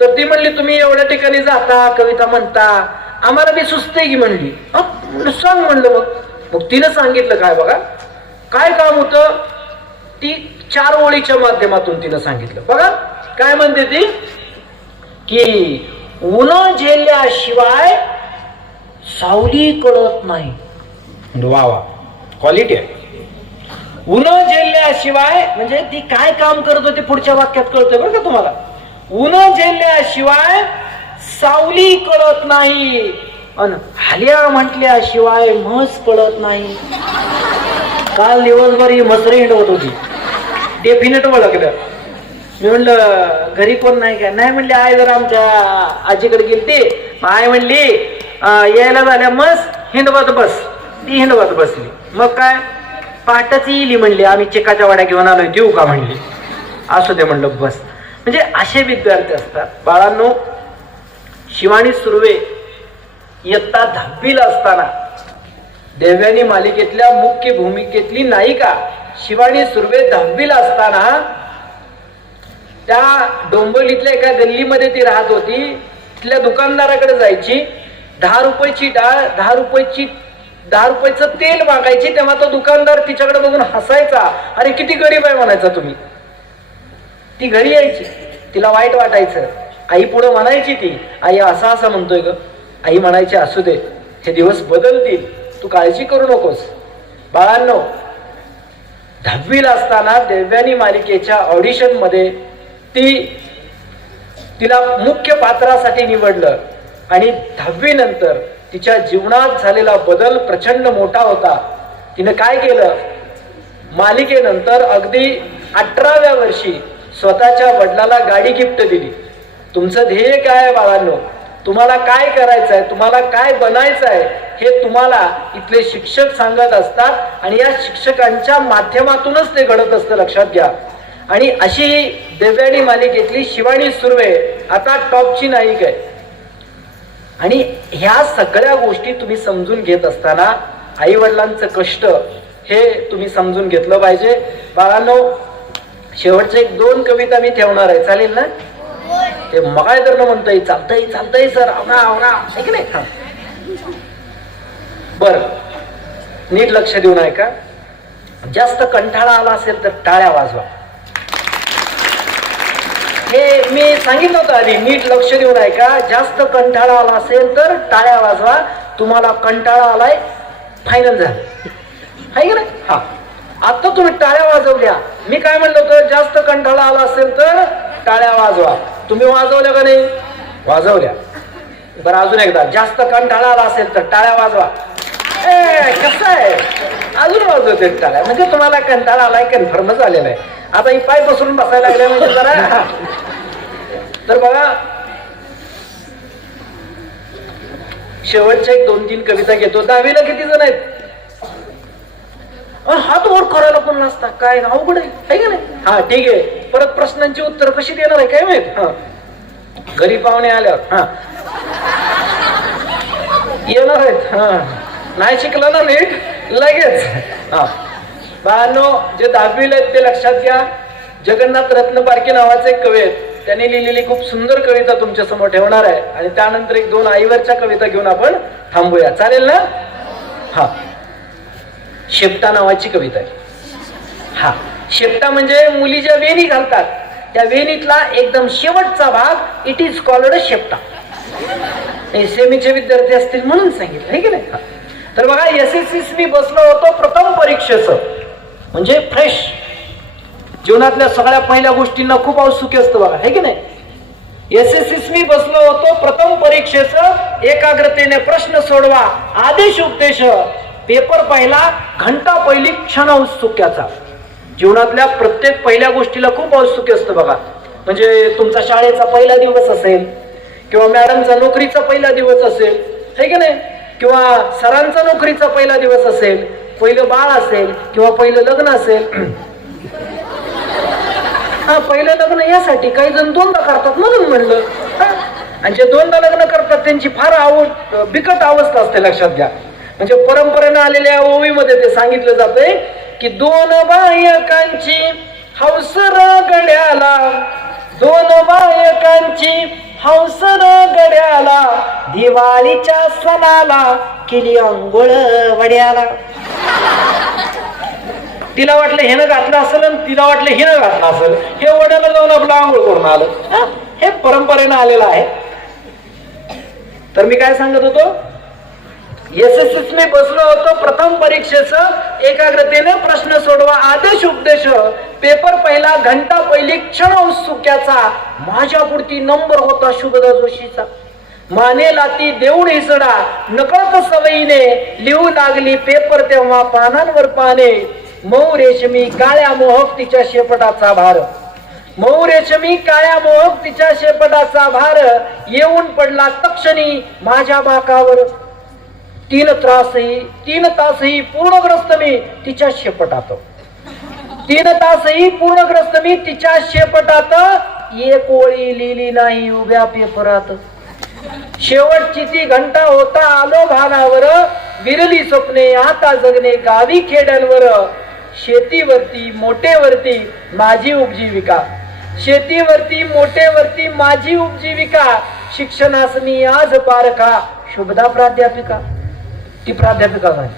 तर ती म्हणली तुम्ही एवढ्या ठिकाणी जाता, कविता म्हणता, आम्हाला बी सुचते की म्हणली. सांग म्हणलं. मग तिनं सांगितलं काय बघा काय काम होतं. ती 4 ओळीच्या माध्यमातून तिनं सांगितलं. बघा काय म्हणते ती की उन्ह झेलल्याशिवाय सावली कळत नाही. वा वा क्वालिटी आहे. उन्ह झेलल्याशिवाय म्हणजे ती काय काम करत होती पुढच्या वाक्यात कळतंय बरं का तुम्हाला. उन्ह झेलल्याशिवाय सावली कळत नाही अन हाल्या म्हटल्याशिवाय म्हस कळत नाही. काल दिवसभर ही मसरी हिंडवत होती, डेफिनेट ओळखलं. मी म्हणलं घरी कोण नाही काय? नाही म्हणली आई जरा आमच्या आजीकडे गेलती. आई म्हणली यायला झाल्या मस हिंडवत बस. ती हिंडवत बसली. मग काय पाठच येईल म्हणली, आम्ही चिकाच्या वाड्या घेऊन आलोय देऊ का म्हणली. असू दे म्हणलं बस. म्हणजे असे विद्यार्थी असतात बाळांनो. शिवानी सुर्वे इयत्ता 10वीला असताना देवयानी मालिकेतल्या मुख्य भूमिकेतली नायिका शिवानी सुर्वे 10वीला असताना त्या डोंबिवलीतल्या एका गल्लीमध्ये ती राहत होती. तिथल्या दुकानदाराकडे जायची, 10 रुपयाची डाळ 10 रुपयाचं तेल मागायची. तेव्हा तो दुकानदार तिच्याकडे बघून हसायचा, अरे किती गरीब आहे म्हणायचा तुम्ही. ती घरी यायची, तिला वाईट वाटायचं. आई पुढे म्हणायची ती आई असं असं म्हणतोय ग. आई म्हणायची असू दे, हे दिवस बदलतील, तू काळजी करू नकोस. बाळांनो 10वीला असताना देवयानी मालिकेच्या ऑडिशन मध्ये तिला मुख्य पात्रासाठी निवडलं. आणि 10वी नंतर तिच्या जीवनात झालेला बदल प्रचंड मोठा होता. तिने काय केलं, मालिकेनंतर अगदी 18व्या वर्षी स्वतःच्या वडिलाला गाडी गिफ्ट दिली. तुमचं ध्येय काय आहे बाळांनो, तुम्हाला काय करायचं आहे, तुम्हाला काय बनायचं आहे, हे तुम्हाला इथले शिक्षक सांगत असतात आणि या शिक्षकांच्या माध्यमातूनच ते घडत असतं, लक्षात घ्या. आणि अशी देवयानी मालिकेतली शिवानी सुर्वे आता टॉपची नायिका आहे. आणि ह्या सगळ्या गोष्टी तुम्ही समजून घेत असताना आई वडिलांचं कष्ट हे तुम्ही समजून घेतलं पाहिजे. बाळांनो, शेवटचे 2 कविता मी ठेवणार आहे, चालेल ना? ते मगाय तर म्हणतोय चालतंय चालतंय सर, आवना आवना, आहे की नाही? बर, नीट लक्ष देऊन ऐका. जास्त कंटाळा आला असेल तर टाळ्या वाजवा. हे मी सांगितलं होतं आधी, नीट लक्ष देऊन ऐका. जास्त कंटाळा आला असेल तर टाळ्या वाजवा. तुम्हाला कंटाळा आलाय, फायनल झालं, आहे की नाही? हा, आता तुम्ही टाळ्या वाजवल्या. मी काय म्हणलं होतं, जास्त कंटाळा आला असेल तर टाळ्या वाजवा. तुम्ही वाजवल्या का नाही? वाजवल्या. बरं, अजून एकदा, जास्त कंटाळा आला असेल तर टाळ्या वाजवा. कसं आहे, अजून वाजवते टाळ्या, म्हणजे तुम्हाला कंटाळा आलाय, कन्फर्म झालेला आहे. आता ही पाय बसून बसायला लागले म्हणजे जरा. तर बघा, शेवटच्या 1-2-3 कविता घेतो. 10वीला किती जण आहेत? हात वर करायला पण नसता, काय अवघड आहे का नाही? हा, ठीक आहे. परत प्रश्नांची उत्तर कशी देणार आहे काय माहित? हा, घरी पाहुणे आल्यावर हा येणार आहेत. हा, नाही शिकलं ना नीट लगेच. हा, बाळांनो, जे 10वीला आहेत ते लक्षात घ्या. जगन्नाथ रत्न बारके नावाचे एक कवी आहेत, त्यांनी लिहिलेली खूप सुंदर कविता तुमच्या समोर ठेवणार आहे. आणि त्यानंतर 1-2 आईवरच्या कविता घेऊन आपण थांबूया, चालेल ना? हा, शेपटा नावाची कविता आहे. हा, शेपटा म्हणजे मुली ज्या वेणी घालतात त्या वेणीतला एकदम शेवटचा भाग, इट इज कॉल्ड शेपटा. सेमीचे विद्यार्थी असतील म्हणून सांगितलं, आहे की नाही? तर बघा, SSS मी बसलो होतो प्रथम परीक्षेचं, म्हणजे फ्रेश. जीवनातल्या सगळ्या पहिल्या गोष्टींना खूप औत्सुक्य असतं बघा, आहे की नाही? SSS मी बसलो होतो प्रथम परीक्षेचं, एकाग्रतेने प्रश्न सोडवा, आदेश उपदेश, पेपर पहिला, घंटा पहिली, क्षण औत्सुक्याचा. जीवनातल्या प्रत्येक पहिल्या गोष्टीला खूप औत्सुक्य असतं बघा. म्हणजे तुमचा शाळेचा पहिला दिवस असेल, किंवा मॅडमचा नोकरीचा पहिला दिवस असेल, है की नाही? किंवा सरांचा नोकरीचा पहिला दिवस असेल, पहिलं बाळ असेल, किंवा पहिलं लग्न असेल. हा, पहिलं लग्न यासाठी काही जण 2दा करतात म्हणून म्हणलं. आणि जे 2दा लग्न करतात त्यांची फार बिकट अवस्था असते, लक्षात घ्या. म्हणजे परंपरेनं आलेल्या ओवीमध्ये ते सांगितलं जातंय की 2 बायकांची हौसर गड्याला, 2 बायकांची हौसर गड्याला, दिवाळीच्या सणाला केली अंघोळ वड्याला. तिला वाटलं हेनं घातलं असेल आणि तिला वाटलं हिनं घातलं असेल, हे वड्याला जाऊन आपलं आंघोळ करून आलं. हे परंपरेनं आलेलं आहे. तर मी काय सांगत होतो, SSS मी बसलो होतो प्रथम परीक्षेचं, एकाग्रतेने प्रश्न सोडवा, आदेश उपदेश, पेपर पहिला, घंटा पहिली, क्षण औत्सुक्याचा, माझ्यापुरती नंबर होता शुभदा जोशीचा. माने लाती देऊन हिसडा, नकळत सवयीने लिहू लागली पेपर तेव्हा पानांवर पाने, मऊ रेशमी काळ्या मोहक तिच्या शेपटाचा भार, मऊ रेशमी काळ्या मोहक तिच्या शेपटाचा भार, येऊन पडला तक्षणी माझ्या बाकावर. 3 तासही पूर्णग्रस्त मी तिच्या शेपटात, 3 तासही पूर्णग्रस्त मी तिच्या शेपटात, एक ओळी लिहिली नाही उभ्या पेपरात. शेवटची ती घंटा होता आलो भानावर, विरली स्वप्ने आता जगणे गावी खेड्यांवर. शेतीवरती मोठेवरती माझी उपजीविका, शेतीवरती मोठेवरती माझी उपजीविका, शिक्षणास मी आज पारखा, शुभदा प्राध्यापिका. ती प्राध्यापिका झाली.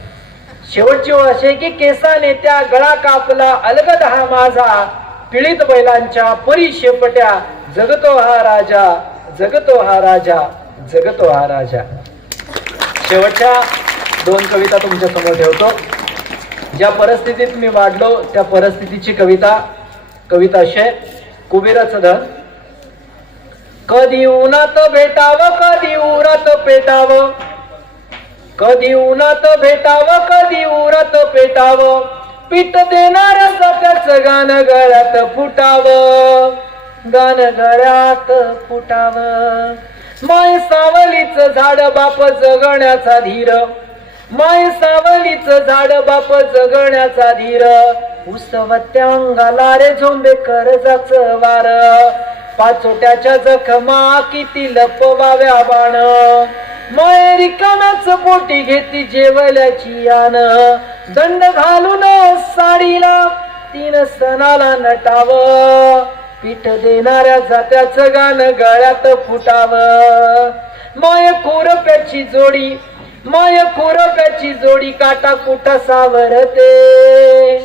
शेवटची ओळ अशी की केसाने त्या गळा कापला अलगद हा माझा, पिळीत बैलांच्या परी शेपट्या, जगतो हा राजा, जगतो हा राजा, जगतो हा राजा. शेवटच्या 2 कविता तुमच्या समोर ठेवतो. ज्या परिस्थितीत मी वाढलो त्या परिस्थितीची कविता अशी आहे, कुबेराचं धन. कधी उन्हात भेटावं, कधी उरात पेटावं, कधी उन्हात भेटावं, कधी उरात पेटावं, पीठ देणाऱ्या सत्याचं गाणं गळ्यात फुटावं. गाण गळ्यात फुटाव. माय सावलीच झाड बाप जगण्याचा धीर, माय सावलीच झाड बाप जगण्याचा धीर. उसवत्या अंगाला रे झोंबे कर्जाच वार, पाचोट्याच्या जखमा किती लपवाव्या बाण. माय रिकाम्याच पोटी घेती जेवल्याची यान, दंड घालून साडीला तीन सणाला नटाव. पीठ देणाऱ्या जात्याचं गाण गळ्यात फुटाव. माय कोरप्याची जोडी, माय कोरप्याची जोडी काटा कुठा सावरते.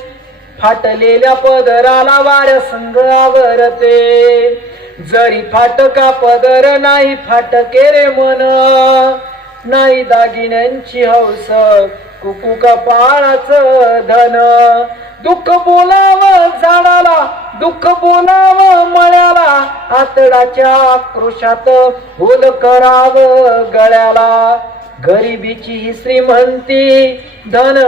फाटलेल्या पदराला वाऱ्या संग आवरते. जरी फाटका पदर नाही फाटके रे मन, नाही दागिन्यांची हौस कुकू कपाळाचं धन. दुःख बोलावं झाडाला, दुःख बोलावं मळ्याला, आतडाच्या आक्रोशात होल करावं गळ्याला. गरिबीची ही श्रीमंती धन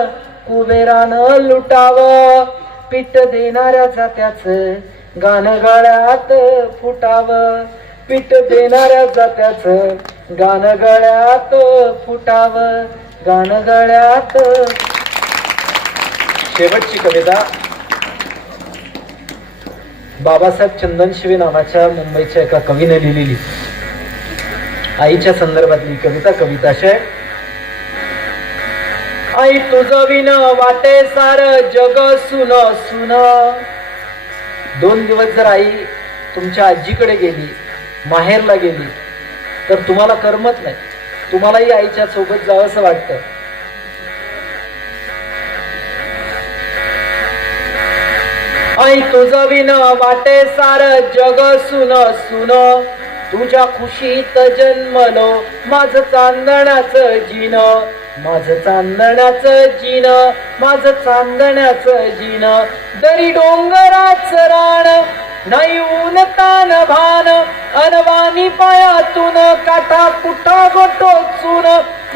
कुबेरानं लुटावं. पीठ देणाऱ्या जात्याचं गाण गळ्यात फुटावं. पीठ देणाऱ्या जात्याचं गाण गळ्यात फुटावं. गाण गळ्यात. शेवटची कविता बाबासाहेब चंदनशिवे नावाच्या मुंबईच्या एका कवीने लिहिलेली आईच्या संदर्भातली कविता. कविता अशी आहे. आई तुझं विन वाटे सार जग सुन सुन. 2 दिवस जर आई तुमच्या आजीकडे गेली, माहेरला गेली, तर तुम्हाला करमत नाही. तुम्हालाही आईच्या सोबत जावं असं वाटतं. आई तुझं विन वाटे सार जग सुन सुन. तुझ्या खुशीत जन्मलो माझं चांदण्याचं जीन, माझं चांदण्याचं जीन, माझं चांदण्याचं जीन. दरी डोंगराचं रान नाही ऊन तान भान, अनवानी पायातून काटा कुठा गोटोचून.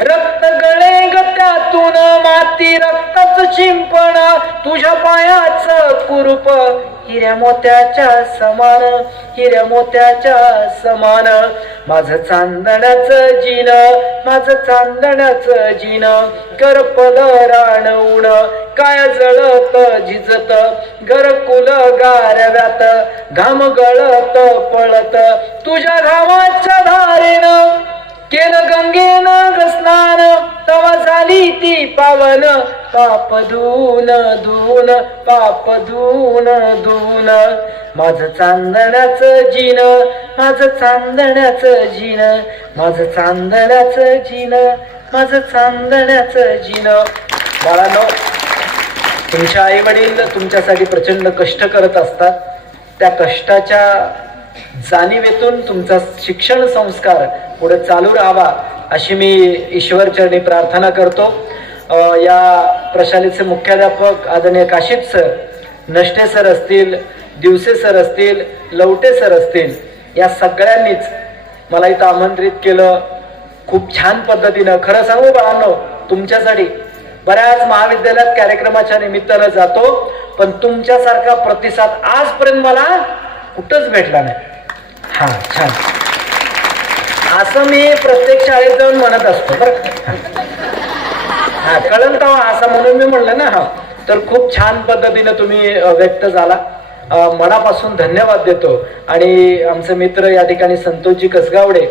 रक्त गळे गत्यातून माती रक्ताच शिंपण. तुझ्या पायाचं कुरूप हिऱ्या मोत्याच्या समान, हिऱ्या मोत्याच्या समान. माझं चांदण्याचं जीन, माझं चांदण्याचं जीन. करपल रान उण काय जळत झिजत, घरकुल गारव्यात घाम गळत पळत. तुझ्या घामाच्या धारेनं केलं गंगेनं स्नान, तवा झाली ती पावन. पाप धुन धुन, पाप धुन धुन. माझं चांदण्याचं जीन, माझं चांदण्याचं जीन, माझं चांदण्याचं जीन, माझं चांदण्याचं जीन. बाळांनो, तुमच्या आई वडील तुमच्यासाठी प्रचंड कष्ट करत असतात. त्या कष्टाच्या जाणीवेतून तुमचा शिक्षण संस्कार पुढे चालू राहावा अशी मी ईश्वरचरणी प्रार्थना करतो. या प्रशालेचे मुख्याध्यापक आदरणीय काशीद सर, नष्टे सर असतील, दिवसे सर असतील, लवटे सर असतील, या सगळ्यांनीच मला इथं आमंत्रित केलं. खूप छान पद्धतीनं. खरं सांगू बाळांनो, तुमच्यासाठी बऱ्याच महाविद्यालयात कार्यक्रमाच्या निमित्तानं जातो, पण तुमच्यासारखा प्रतिसाद आजपर्यंत मला कुठंच भेटला नाही. हा, छान. असं मी प्रत्येक शाळेत जाऊन म्हणत असतो बरं. हा, कळलं का असं म्हणून मी म्हणलं ना. हा, तर खूप छान पद्धतीनं तुम्ही व्यक्त झाला. मनापासून धन्यवाद देतो. आणि आमचे मित्र या ठिकाणी संतोषजी कसगावडे,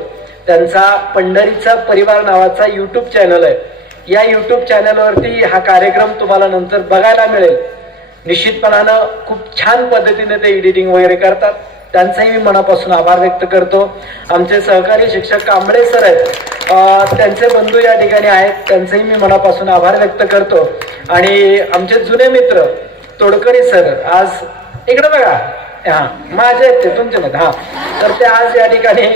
त्यांचा पंढरीचा परिवार नावाचा YouTube चॅनल आहे. या YouTube चॅनलवरती हा कार्यक्रम तुम्हाला नंतर बघायला मिळेल. निश्चितपणानं खूप छान पद्धतीने ते एडिटिंग वगैरे करतात. त्यांचाही मी मनापासून आभार व्यक्त करतो. आमचे सहकारी शिक्षक कांबळे सर आहेत, त्यांचे बंधू या ठिकाणी आहेत, त्यांचेही मी मनापासून आभार व्यक्त करतो. आणि आमचे जुने मित्र तोडकरी सर, आज इकडे बघा, हा माझे आहेत ते, तुमचे नाहीत. हा, तर ते आज या ठिकाणी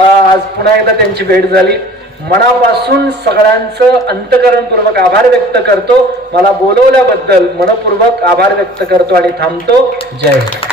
आज पुन्हा एकदा त्यांची भेट झाली. मनापासून सगळ्यांचं अंतःकरणपूर्वक आभार व्यक्त करतो. मला बोलवल्याबद्दल मनपूर्वक आभार व्यक्त करतो आणि थांबतो. जय हिंद.